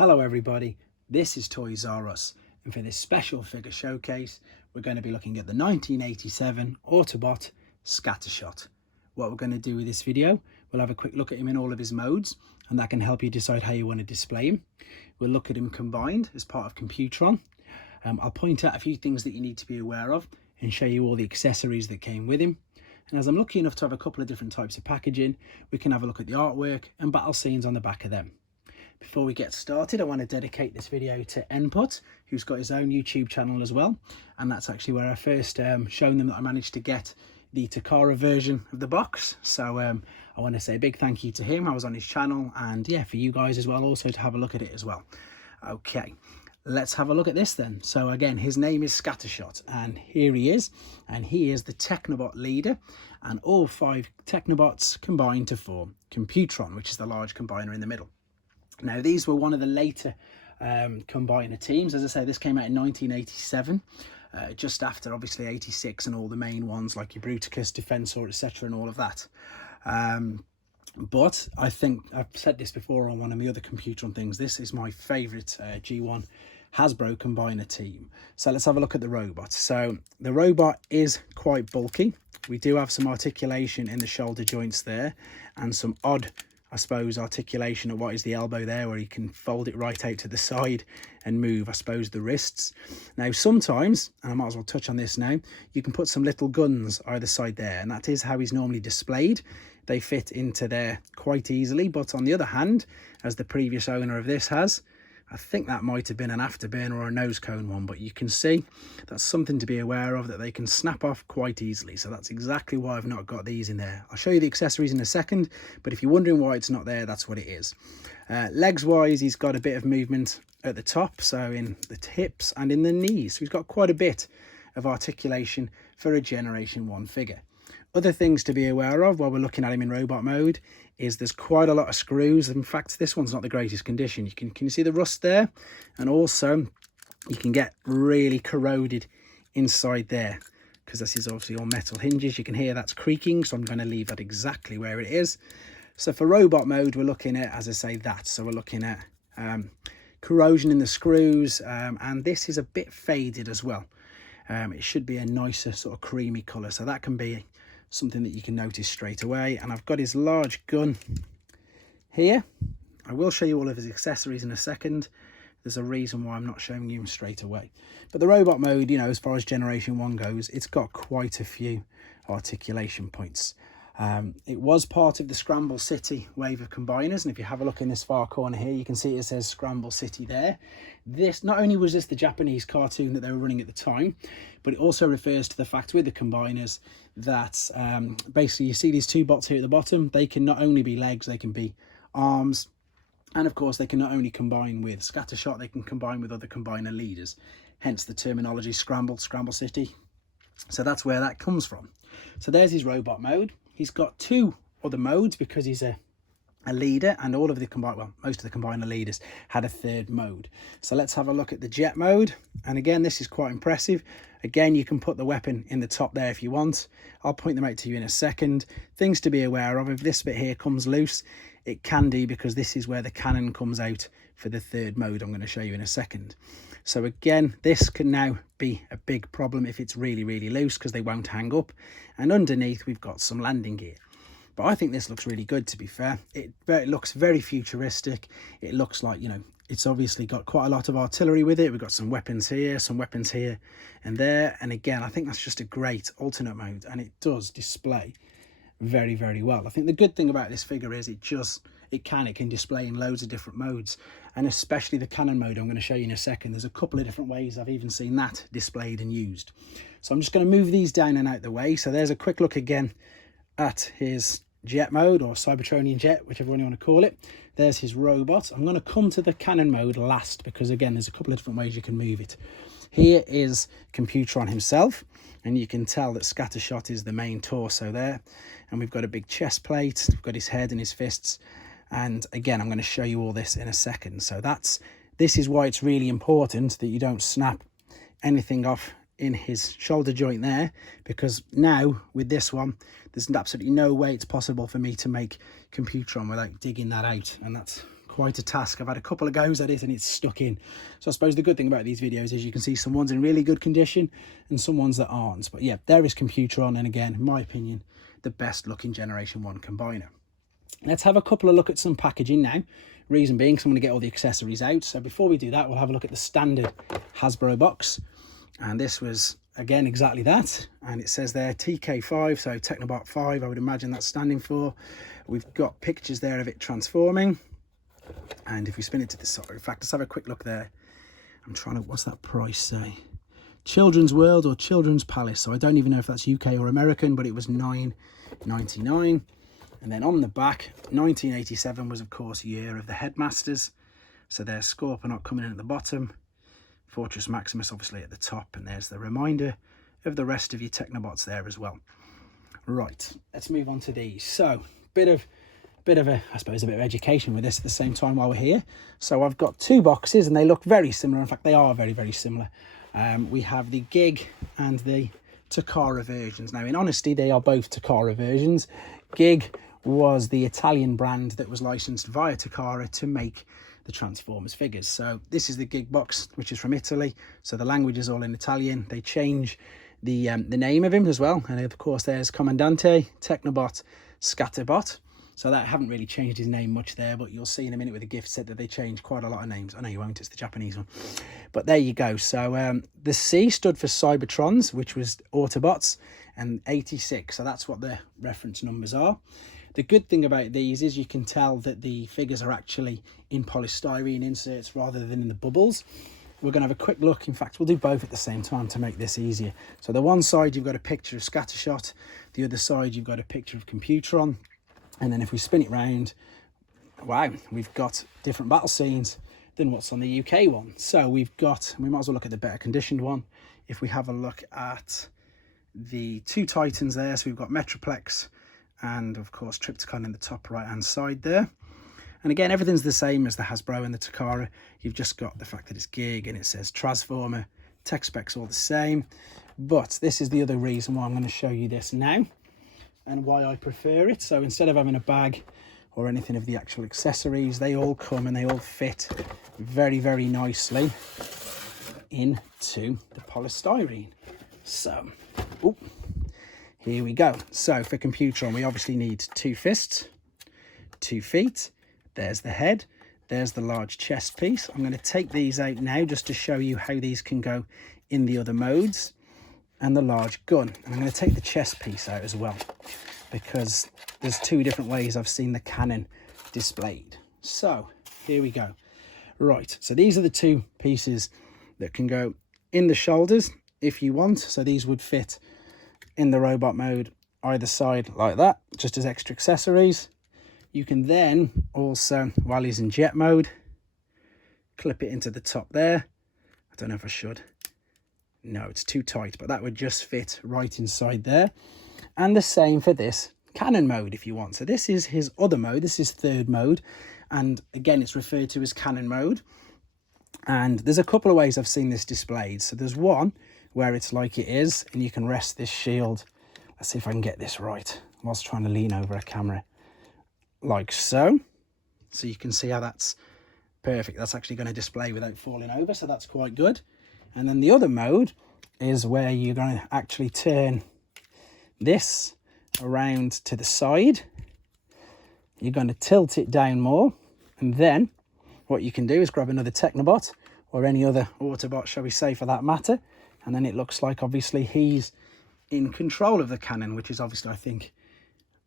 Hello everybody, this is Toys R Us, and for this special figure showcase we're going to be looking at the 1987 Autobot Scattershot. What we're going to do with this video, we'll have a quick look at him in all of his modes, and that can help you decide how you want to display him. We'll look at him combined as part of Computron. I'll point out a few things that you need to be aware of and show you all the accessories that came with him. And as I'm lucky enough to have a couple of different types of packaging, we can have a look at the artwork and battle scenes on the back of them. Before we get started, I want to dedicate this video to Input, who's got his own YouTube channel as well. And that's actually where I first shown them that I managed to get the Takara version of the box. So I want to say a big thank you to him. I was on his channel, and yeah, for you guys as well also to have a look at it as well. Okay, let's have a look at this then. So again, his name is Scattershot, and here he is. And he is the Technobot leader, and all 5 Technobots combine to form Computron, which is the large combiner in the middle. Now, these were one of the later combiner teams. As I say, this came out in 1987, just after, obviously, 86 and all the main ones like your Bruticus, Defensor, etc. and all of that. But I think, I've said this before on one of the other Computron things, this is my favourite G1 Hasbro combiner team. So let's have a look at the robot. So the robot is quite bulky. We do have some articulation in the shoulder joints there, and some odd, I suppose, articulation at what is the elbow there, where you can fold it right out to the side and move, I suppose, the wrists. Now, sometimes, and I might as well touch on this now, you can put some little guns either side there, and that is how he's normally displayed. They fit into there quite easily, but on the other hand, as the previous owner of this has, I think that might have been an afterburner or a nose cone one, but you can see that's something to be aware of, that they can snap off quite easily. So that's exactly why I've not got these in there. I'll show you the accessories in a second, but if you're wondering why it's not there, that's what it is. Legs wise, he's got a bit of movement at the top, so in the hips and in the knees. So he's got quite a bit of articulation for a Generation 1 figure. Other things to be aware of while we're looking at him in robot mode is there's quite a lot of screws. In fact, this one's not the greatest condition. Can you see the rust there? And also you can get really corroded inside there, because this is obviously all metal hinges. You can hear that's creaking, so I'm going to leave that exactly where it is. So for robot mode, we're looking at, as I say, that. So we're looking at corrosion in the screws, and this is a bit faded as well. It should be a nicer sort of creamy colour, so that can be something that you can notice straight away. And I've got his large gun here. I will show you all of his accessories in a second. There's a reason why I'm not showing you him straight away. But the robot mode, you know, as far as Generation 1 goes, it's got quite a few articulation points. It was part of the Scramble City wave of combiners, and if you have a look in this far corner here, you can see it says Scramble City there. This, not only was this the Japanese cartoon that they were running at the time, but it also refers to the fact with the combiners that basically you see these 2 bots here at the bottom. They can not only be legs, they can be arms, and of course they can not only combine with Scattershot, they can combine with other combiner leaders, hence the terminology Scramble City. So that's where that comes from. So there's his robot mode. He's got 2 other modes because he's a leader, and all of the most of the combiner leaders had a 3rd mode. So let's have a look at the jet mode. And again, this is quite impressive. Again, you can put the weapon in the top there if you want. I'll point them out to you in a second. Things to be aware of: if this bit here comes loose, it can do, because this is where the Canon comes out for the 3rd mode I'm going to show you in a second. So again, this can now be a big problem if it's really, really loose, because they won't hang up. And underneath we've got some landing gear. But I think this looks really good, to be fair. It looks very futuristic. It looks like, you know, it's obviously got quite a lot of artillery with it. We've got some weapons here and there. And again, I think that's just a great alternate mode, and it does display very, very well. I think the good thing about this figure is it can display in loads of different modes, and especially the Canon mode I'm going to show you in a second. There's a couple of different ways I've even seen that displayed and used. So I'm just going to move these down and out the way. So there's a quick look again at his jet mode, or Cybertronian jet, whichever one you want to call it. There's his robot. I'm going to come to the Canon mode last, because again, there's a couple of different ways you can move it. Here is Computron himself, and you can tell that Scattershot is the main torso there, and we've got a big chest plate, we've got his head and his fists, and again, I'm going to show you all this in a second. So this is why it's really important that you don't snap anything off in his shoulder joint there, because now with this one there's absolutely no way it's possible for me to make Computron without digging that out, and that's quite a task. I've had a couple of goes at it and it's stuck in. So I suppose the good thing about these videos is you can see some ones in really good condition and some ones that aren't. But yeah, there is Computron, and again, in my opinion, the best looking Generation 1 combiner. Let's have a couple of look at some packaging now. Reason being, because I'm going to get all the accessories out. So before we do that, we'll have a look at the standard Hasbro box. And this was, again, exactly that. And it says there TK5, so Technobot 5, I would imagine that's standing for. We've got pictures there of it transforming. And if we spin it to the side, in fact, let's have a quick look there. I'm trying to, what's that price say? Children's World or Children's Palace. So I don't even know if that's UK or American, but it was $9.99. And then on the back, 1987 was, of course, year of the Headmasters. So there's Scorponok coming in at the bottom. Fortress Maximus obviously at the top, and there's the reminder of the rest of your Technobots there as well. Right, let's move on to these. So bit of a, I suppose, a bit of education with this at the same time while we're here. So I've got two boxes and they look very similar. In fact, they are very, very similar. We have the Gig and the Takara versions. Now, in honesty, they are both Takara versions. Gig was the Italian brand that was licensed via Takara to make the Transformers figures. So this is the Gig box, which is from Italy. So the language is all in Italian. They change the name of him as well. And of course, there's Commandante, Technobot, Scatterbot. So that haven't really changed his name much there, but you'll see in a minute with the gift set that they changed quite a lot of names. I know you won't, it's the Japanese one. But there you go. So the C stood for Cybertrons, which was Autobots, and 86. So that's what the reference numbers are. The good thing about these is you can tell that the figures are actually in polystyrene inserts rather than in the bubbles. We're going to have a quick look. In fact, we'll do both at the same time to make this easier. So the one side, you've got a picture of Scattershot. The other side, you've got a picture of Computron. And then if we spin it round, wow, we've got different battle scenes than what's on the UK one. So we've got, we might as well look at the better conditioned one. If we have a look at the two Titans there, so we've got Metroplex and of course Triptychon in the top right hand side there. And again, everything's the same as the Hasbro and the Takara. You've just got the fact that it's Gig and it says Transformer. Tech specs all the same. But this is the other reason why I'm going to show you this now and why I prefer it. So instead of having a bag or anything of the actual accessories, they all come and they all fit very, very nicely into the polystyrene. So, ooh, here we go. So for Computron, we obviously need 2 fists, 2 feet. There's the head. There's the large chest piece. I'm going to take these out now just to show you how these can go in the other modes. And the large gun. And I'm going to take the chest piece out as well, because there's 2 different ways I've seen the Canon displayed. So here we go. Right, so these are the 2 pieces that can go in the shoulders if you want. So these would fit in the robot mode either side like that, just as extra accessories. You can then also, while he's in jet mode, clip it into the top there. I don't know if I should. No, it's too tight, but that would just fit right inside there. And the same for this Canon mode if you want. So this is his other mode. This is 3rd mode. And again, it's referred to as Canon mode. And there's a couple of ways I've seen this displayed. So there's one where it's like it is, and you can rest this shield. Let's see if I can get this right whilst trying to lean over a camera. Like so. So you can see how that's perfect. That's actually going to display without falling over. So that's quite good. And then the other mode is where you're going to actually turn this around to the side. You're going to tilt it down more. And then what you can do is grab another Technobot or any other Autobot, shall we say, for that matter. And then it looks like, obviously, he's in control of the Canon, which is obviously, I think,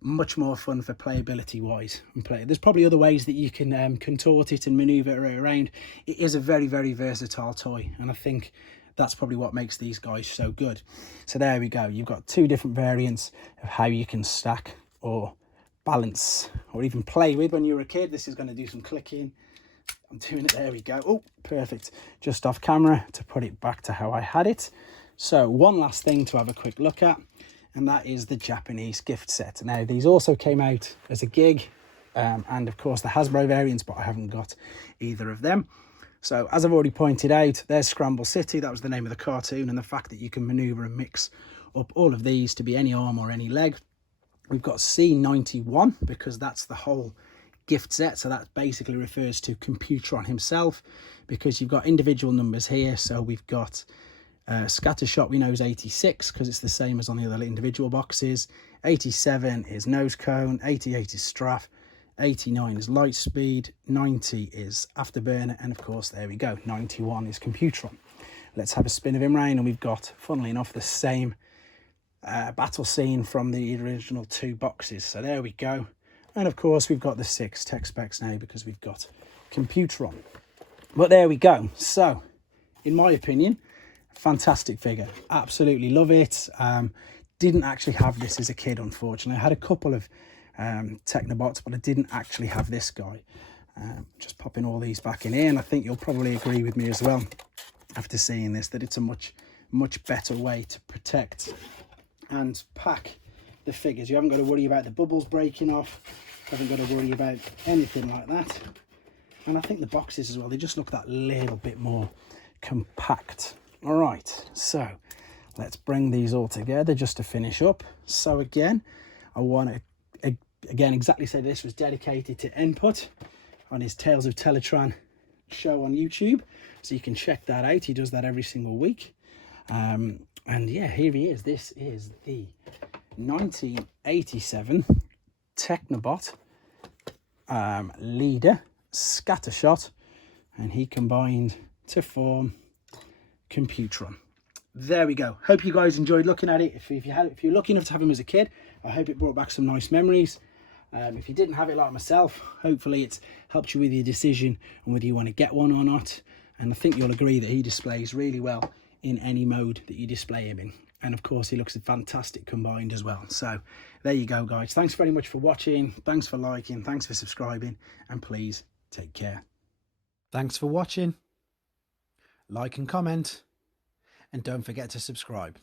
much more fun for playability wise and play. There's probably other ways that you can contort it and maneuver it around. It is a very, very versatile toy, and I think that's probably what makes these guys so good. So there we go. You've got 2 different variants of how you can stack or balance or even play with when you were a kid. This is going to do some clicking. I'm doing it. There we go. Oh, perfect. Just off camera to put it back to how I had it. So one last thing to have a quick look at, and that is the Japanese gift set. Now, these also came out as a Gig and, of course, the Hasbro variants, but I haven't got either of them. So, as I've already pointed out, there's Scramble City. That was the name of the cartoon, and the fact that you can manoeuvre and mix up all of these to be any arm or any leg. We've got C91, because that's the whole gift set. So that basically refers to Computron himself, because you've got individual numbers here. So we've got Scattershot, we know is 86 because it's the same as on the other individual boxes. 87 is nose cone, 88 is straf, 89 is light speed, 90 is afterburner, and of course there we go, 91 is Computron. Let's have a spin of him round, and we've got, funnily enough, the same battle scene from the original 2 boxes. So there we go. And of course we've got the 6 tech specs now because we've got Computron. But there we go. So in my opinion, fantastic figure, absolutely love it. Didn't actually have this as a kid, unfortunately. I had a couple of technobots, but I didn't actually have this guy. Just popping all these back in here, and I think you'll probably agree with me as well after seeing this, that it's a much better way to protect and pack the figures. You haven't got to worry about the bubbles breaking off, haven't got to worry about anything like that. And I think the boxes as well, they just look that little bit more compact. All right, so let's bring these all together just to finish up. So again, I want to exactly say this was dedicated to Input on his Tales of Teletran show on YouTube, so you can check that out. He does that every single week. And yeah, here he is. This is the 1987 Technobot leader Scattershot, and he combined to form Computron. There we go. Hope you guys enjoyed looking at it. If you're lucky enough to have him as a kid, I hope it brought back some nice memories. If you didn't have it like myself, hopefully it's helped you with your decision on whether you want to get one or not. And I think you'll agree that he displays really well in any mode that you display him in. And of course, he looks fantastic combined as well. So there you go, guys. Thanks very much for watching. Thanks for liking. Thanks for subscribing. And please take care. Thanks for watching. Like and comment. And don't forget to subscribe.